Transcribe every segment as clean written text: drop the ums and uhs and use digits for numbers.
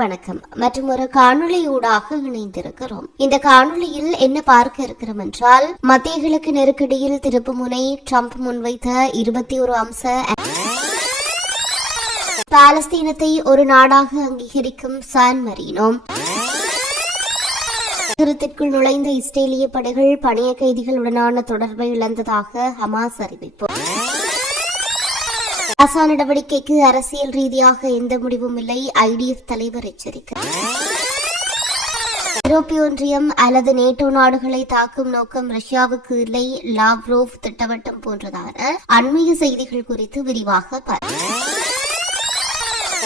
வணக்கம். மற்றும் ஒரு காணொளியூடாக இணைந்திருக்கிறோம். இந்த காணொளியில் என்ன பார்க்க இருக்கிறோம் என்றால், மத்திய கிழக்கு நெருக்கடியில் திருப்புமுனை ட்ரம்ப் முன்வைத்த 21 அம்ச பாலஸ்தீனத்தை ஒரு நாடாக அங்கீகரிக்கும் சான் மரீனோ, நகரத்திற்குள் நுழைந்த இஸ்ரேலிய படைகள் பணைய கைதிகளுடனான தொடர்பை இழந்ததாக ஹமாஸ் அறிவிப்பு, காசா நடவடிக்கைக்கு அரசியல் ரீதியாக எந்த முடிவும் இல்லை, IDF தலைவர் எச்சரிக்கை, ஐரோப்பிய ஒன்றியம் அல்லது நேட்டோ நாடுகளை தாக்கும் நோக்கம் ரஷ்யாவுக்கு இல்லை, லாவ்ரோவ் திட்டவட்டம் போன்றதான அண்மைய செய்திகள் குறித்து விரிவாக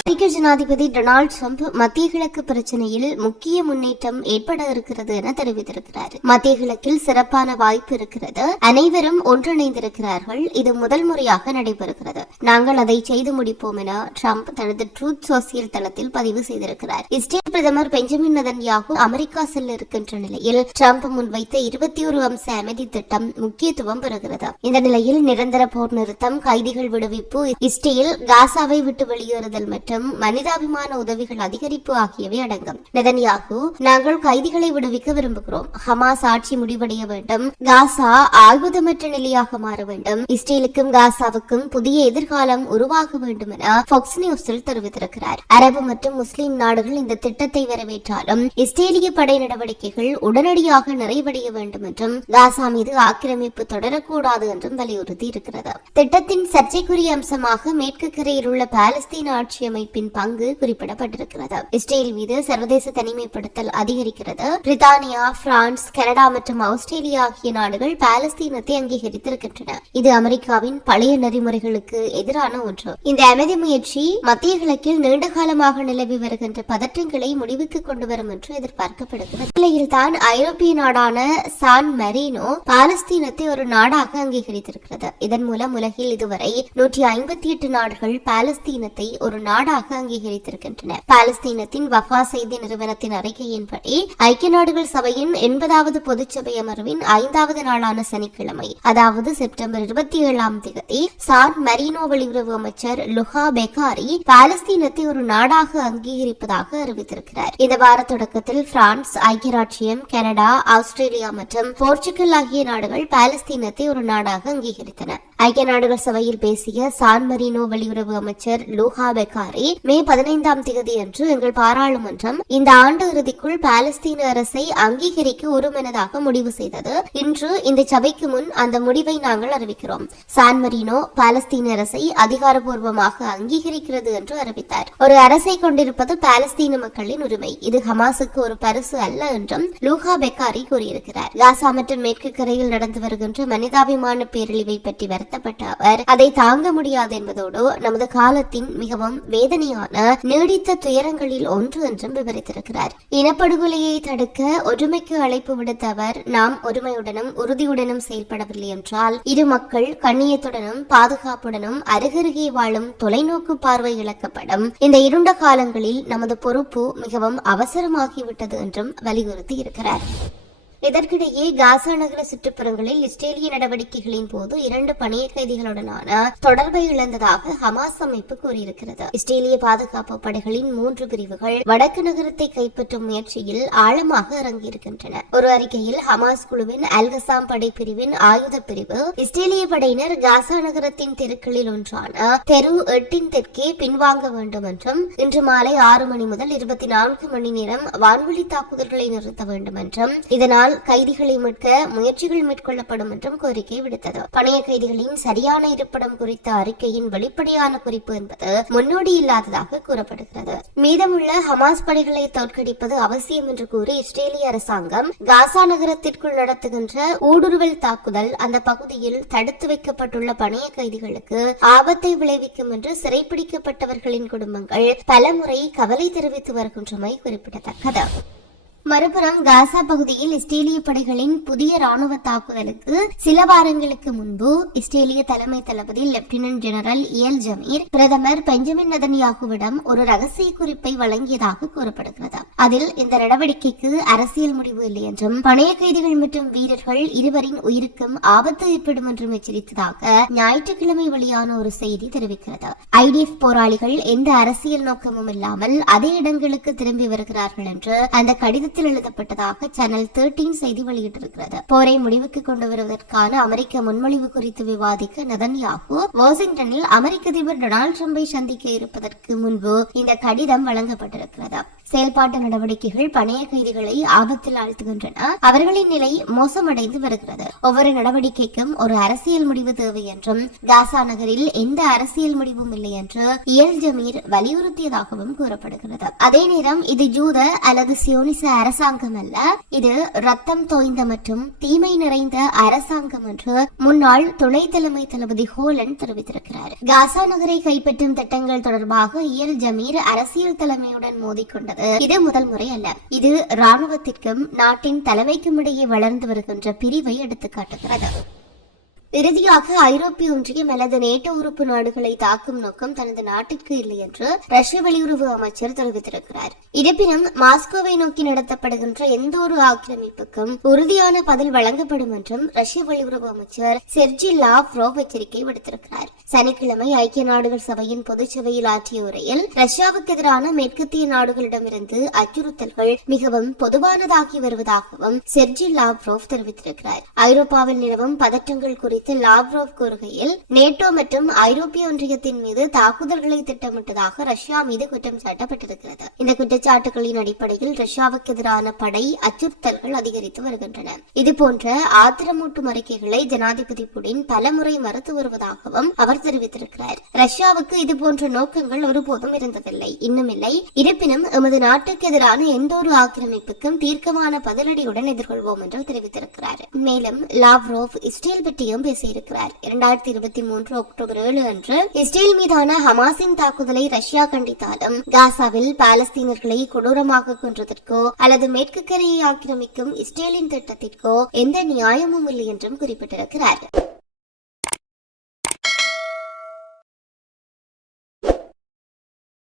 அமெரிக்க ஜனாதிபதி டொனால்டு டிரம்ப் மத்திய கிழக்கு பிரச்சனையில் முக்கிய முன்னேற்றம் ஏற்பட இருக்கிறது என தெரிவித்திருக்கிறார். மத்திய கிழக்கில் சிறப்பான வாய்ப்பு இருக்கிறது, அனைவரும் ஒன்றிணைந்திருக்கிறார்கள், இது முதல் முறையாக நடைபெறுகிறது, நாங்கள் அதை செய்து முடிப்போம் என டிரம்ப் தனது ட்ரூத் சோசியல் தளத்தில் பதிவு செய்திருக்கிறார். இஸ்ரேல் பிரதமர் பெஞ்சமின் நெதன்யாகு அமெரிக்கா செல்ல இருக்கின்ற நிலையில் டிரம்ப் முன்வைத்த 21 அம்ச அமைதி திட்டம் முக்கியத்துவம் பெறுகிறது. இந்த நிலையில் நிரந்தர போர் நிறுத்தம், கைதிகள் விடுவிப்பு, இஸ்ரேல் காசாவை விட்டு வெளியேறுதல் மற்றும் மனிதாபிமான உதவிகள் அதிகரிப்பு ஆகியவை அடங்கும். நெதன்யாகு, நாங்கள் கைதிகளை விடுவிக்க விரும்புகிறோம், ஹமாஸ் ஆட்சி முடிவடைய வேண்டும், காசா ஆயுதமற்ற நிலையாக மாற வேண்டும், இஸ்ரேலுக்கும் காசாவுக்கும் புதிய எதிர்காலம் உருவாக வேண்டும் என ஃபாக்ஸ் நியூஸில் தெரிவித்திருக்கிறார். அரபு மற்றும் முஸ்லிம் நாடுகள் இந்த திட்டத்தை வரவேற்றாலும் இஸ்ரேலிய படை நடவடிக்கைகள் உடனடியாக நிறைவடைய வேண்டும் என்றும் காசா மீது ஆக்கிரமிப்பு தொடரக்கூடாது என்றும் வலியுறுத்தி இருக்கிறது. திட்டத்தின் சர்ச்சைக்குரிய அம்சமாக மேற்கு கரையில் உள்ள பாலஸ்தீன ஆட்சி அமைப்பின் பங்கு குறிப்பிடப்பட்டிருக்கிறது. இஸ்ரேல் மீது சர்வதேச தனிமைப்படுத்தல் அதிகரிக்கிறது. பிரித்தானியா, பிரான்ஸ், கனடா மற்றும் ஆஸ்திரேலியா ஆகிய நாடுகள் பாலஸ்தீனத்தை அங்கீகரித்திருக்கின்றன. இது அமெரிக்காவின் பழைய நெறிமுறைகளுக்கு எதிரான ஒன்று. இந்த அமைதி முயற்சி மத்திய கிழக்கில் நீண்ட காலமாக நிலவி வருகின்ற பதற்றங்களை முடிவுக்கு கொண்டு வரும் என்று எதிர்பார்க்கப்படுகிறது. நிலையில் தான் ஐரோப்பிய நாடான சான் மரீனோ பாலஸ்தீனத்தை ஒரு நாடாக அங்கீகரித்திருக்கிறது. இதன் மூலம் உலகில் இதுவரை 158 நாடுகள் பாலஸ்தீனத்தை ஒரு நாடாக அங்கீகரித்திருக்கின்றன. பாலஸ்தீனத்தின் வஃபா செய்தி நிறுவனத்தின் அறிக்கையின்படி ஐக்கிய நாடுகள் சபையின் 80வது பொதுச்சபை அமர்வின் 5வது நாளான சனிக்கிழமை, அதாவது செப்டம்பர் 27ஆம் தேதி, சான் மரீனோ வெளியுறவு அமைச்சர் லுஹா பெக்காரி பாலஸ்தீனத்தை ஒரு நாடாக அங்கீகரிப்பதாக அறிவித்திருக்கிறார். இந்த வார தொடக்கத்தில் பிரான்ஸ், ஐக்கிய ராச்சியம், கனடா, ஆஸ்திரேலியா மற்றும் போர்ச்சுகல் ஆகிய நாடுகள் பாலஸ்தீனத்தை ஒரு நாடாக அங்கீகரித்தன. ஐக்கிய நாடுகள் சபையில் பேசிய சான் மரீனோ வெளியுறவு அமைச்சர் லுஹா பெக்காரி, மே 15ஆம் தேதி அன்று எங்கள் பாராளுமன்றம் இந்த ஆண்டு இறுதிக்குள் பாலஸ்தீன அரசை அங்கீகரிக்க ஒருமனதாக முடிவு செய்தது. இன்று இந்த சபைக்கு முன் அந்த முடிவை நாங்கள் அறிவிக்கிறோம். சான் மரீனோ பாலஸ்தீன அரசை அதிகாரப்பூர்வமாக அங்கீகரிக்கிறது என்று அறிவித்தார். ஒரு அரசை கொண்டிருப்பது பாலஸ்தீன மக்களின் உரிமை, இது ஹமாஸுக்கு ஒரு பரிசு அல்ல என்றும் லூஹா பெக்காரி கூறியிருக்கிறார். காசா மற்றும் மேற்கு கரையில் நடந்து வருகின்ற மனிதாபிமான பேரழிவை பற்றி வருத்தப்பட்ட அவர், அதை தாங்க முடியாது என்பதோடு நமது காலத்தின் மிகவும் வேதனையான நீடித்த துயரங்களில் ஒன்று என்றும் விவரித்திருக்கிறார். இனப்படுகொலையை தடுக்க ஒற்றுமைக்கு அழைப்பு விடுத்த அவர், நாம் ஒருமையுடனும் உறுதியுடனும் செயல்படவில்லை என்றால் இரு மக்கள் கண்ணியத்துடனும் பாதுகாப்புடனும் அருகருகே வாழும் தொலைநோக்கு பார்வை இழக்கப்படும். இந்த இருண்ட காலங்களில் நமது பொறுப்பு மிகவும் அவசரமாகிவிட்டது என்றும் வலியுறுத்தி இருக்கிறார். இதற்கிடையே காசா நகர சுற்றுப்புறங்களில் இஸ்ரேலிய நடவடிக்கைகளின் போது 2 பணைய கைதிகளுடனான தொடர்பை இழந்ததாக ஹமாஸ் அமைப்பு கூறியிருக்கிறது. இஸ்ரேலிய பாதுகாப்பு படைகளின் 3 பிரிவுகள் வடக்கு நகரத்தை கைப்பற்றும் முயற்சியில் ஆழமாக இறங்கியிருக்கின்றன. ஒரு அறிக்கையில் ஹமாஸ் குழுவின் அல்கசாம் படைப்பிரிவின் ஆயுத பிரிவு, இஸ்ரேலிய படையினர் காசா நகரத்தின் தெருக்களில் ஒன்றான தெரு 8 தெற்கே பின்வாங்க வேண்டும் என்றும், இன்று மாலை 6 மணி முதல் 24 மணி நேரம் வான்வெளி தாக்குதல்களை நிறுத்த வேண்டும் என்றும், இதனால் கைதிகளை மீட்க முயற்சிகள் மேற்கொள்ளப்படும் என்றும் கோரிக்கை விடுத்தது. பணைய கைதிகளின் சரியான இருப்பிடம் குறித்த அறிக்கையின் வெளிப்படையான குறிப்பு என்பது முன்னோடி இல்லாததாக கூறப்படுகிறது. மீதமுள்ள ஹமாஸ் படைகளை தோற்கடிப்பது அவசியம் என்று கூறி இஸ்ரேலிய அரசாங்கம் காசா நகரத்திற்குள் நடத்துகின்ற ஊடுருவல் தாக்குதல் அந்த பகுதியில் தடுத்து வைக்கப்பட்டுள்ள பணைய கைதிகளுக்கு ஆபத்தை விளைவிக்கும் என்று சிறைப்பிடிக்கப்பட்டவர்களின் குடும்பங்கள் பலமுறை கவலை தெரிவித்து வருகின்றமை குறிப்பிடத்தக்கது. மறுபுறம் காசா பகுதியில் இஸ்ரேலிய படைகளின் புதிய ராணுவ தாக்குதலுக்கு சில வாரங்களுக்கு முன்பு இஸ்ரேலிய தலைமை தளபதி லெப்டினன்ட் ஜெனரல் இயல் ஜமீர் பிரதமர் பெஞ்சமின் நெதன்யாகுவிடம் ஒரு ரகசிய குறிப்பை வழங்கியதாக கூறப்படுகிறது. அதில் இந்த நடவடிக்கைக்கு அரசியல் முடிவு இல்லை என்றும் பணைய கைதிகள் மற்றும் வீரர்கள் இருவரின் உயிருக்கும் ஆபத்து ஏற்படும் என்றும் எச்சரித்ததாக ஞாயிற்றுக்கிழமை வெளியான ஒரு செய்தி தெரிவிக்கிறது. IDF போராளிகள் எந்த அரசியல் நோக்கமும் இல்லாமல் அதே இடங்களுக்கு திரும்பி வருகிறார்கள் என்று அந்த கடிதத்தில் எழுதப்பட்டதாக சேனல் 13 செய்தி வெளியிட்டிருக்கிறது. போரை முடிவுக்கு கொண்டு வருவதற்கான அமெரிக்க முன்மொழிவு குறித்து விவாதிக்க நெதன்யாகு வாஷிங்டனில் அமெரிக்க அதிபர் டொனால்டு டிரம்பை சந்திக்க இருப்பதற்கு முன்பு இந்த கடிதம் வழங்கப்பட்டிருக்கிறது. செயல்பாட்டு நடவடிக்கைகள் பணைய கைதிகளை ஆபத்தில் ஆழ்த்துகின்றன. அவர்களின் நிலை மோசமடைந்து வருகிறது. ஒவ்வொரு நடவடிக்கைக்கும் ஒரு அரசியல் முடிவு தேவை என்றும் காசா நகரில் எந்த அரசியல் முடிவும் இல்லை என்று இயல் ஜமீர் வலியுறுத்தியதாகவும் கூறப்படுகிறது. அதே நேரம் இது ஜூத அல்லது சியோனிச அரசாங்கம் அல்ல, இது ரத்தம் தோய்ந்த மற்றும் தீமை நிறைந்த அரசாங்கம் என்று முன்னாள் துணை தலைமை தளபதி ஹோலண்ட் தெரிவித்திருக்கிறார். காசா நகரை கைப்பற்றும் திட்டங்கள் தொடர்பாக இயல் ஜமீர் அரசியல் தலைமையுடன் மோதிக்கொண்டது இது முதல் முறை அல்ல. இது ராணுவத்திற்கும் நாட்டின் தலைமைக்கும் இடையே வளர்ந்து வருகின்ற பிரிவை எடுத்துக்காட்டுகிறது. இறுதியாக ஐரோப்பிய ஒன்றியம் அல்லது நேட்டோ உறுப்பு நாடுகளை தாக்கும் நோக்கம் தனது நாட்டிற்கு இல்லை என்று ரஷ்ய வெளியுறவு அமைச்சர் தெரிவித்திருக்கிறார். இருப்பினும் மாஸ்கோவை நோக்கி நடத்தப்படுகின்ற எந்த ஒரு ஆக்கிரமிப்புக்கும் உறுதியான பதில் வழங்கப்படும் என்றும் ரஷ்ய வெளியுறவு அமைச்சர் செர்ஜி லாவ்ரோவ் எச்சரிக்கை விடுத்திருக்கிறார். சனிக்கிழமை ஐக்கிய நாடுகள் சபையின் பொதுச்சபையில் ஆற்றிய உரையில் ரஷ்யாவுக்கு எதிரான மேற்கத்திய நாடுகளிடமிருந்து அச்சுறுத்தல்கள் மிகவும் பொதுவானதாகி வருவதாகவும் செர்ஜி லாவ்ரோவ் தெரிவித்திருக்கிறார். ஐரோப்பாவில் நிலவும் பதற்றங்கள் குறித்து லாவ்ரோவ் கூறுகையில் நேட்டோ மற்றும் ஐரோப்பிய ஒன்றியத்தின் மீது தாக்குதல்களை திட்டமிட்டதாக ரஷ்யா மீது குற்றம் சாட்டப்பட்டிருக்கிறது. இந்த குற்றச்சாட்டுகளின் அடிப்படையில் ரஷ்யாவுக்கு எதிரான படை அச்சுறுத்தல்கள் அதிகரித்து வருகின்றன. இதுபோன்ற ஆத்திரமூட்டும் அறிக்கைகளை ஜனாதிபதி புடின் பலமுறை மறுத்து வருவதாகவும் அவர் தெரிவித்திருக்கிறார். ரஷ்யாவுக்கு இதுபோன்ற நோக்கங்கள் ஒருபோதும் இருந்ததில்லை, இன்னும் இல்லை. இருப்பினும் எமது நாட்டுக்கு எதிரான எந்த ஒரு ஆக்கிரமிப்புக்கும் தீர்க்கமான பதிலடியுடன் எதிர்கொள்வோம் என்று தெரிவித்திருக்கிறார். மேலும் லாவ்ரோவ் இஸ்ரேல் பற்றியும் பேசியிருக்கிறார். 2023 அக்டோபர் 7 அன்று இஸ்ரேல் மீதான ஹமாஸின் தாக்குதலை ரஷ்யா கண்டித்தாலும் காசாவில் பாலஸ்தீனர்களை கொடூரமாக கொன்றதற்கோ அல்லது மேற்கு கரையை ஆக்கிரமிக்கும் இஸ்ரேலின் திட்டத்திற்கோ எந்த நியாயமும் இல்லை என்றும் குறிப்பிட்டிருக்கிறார்.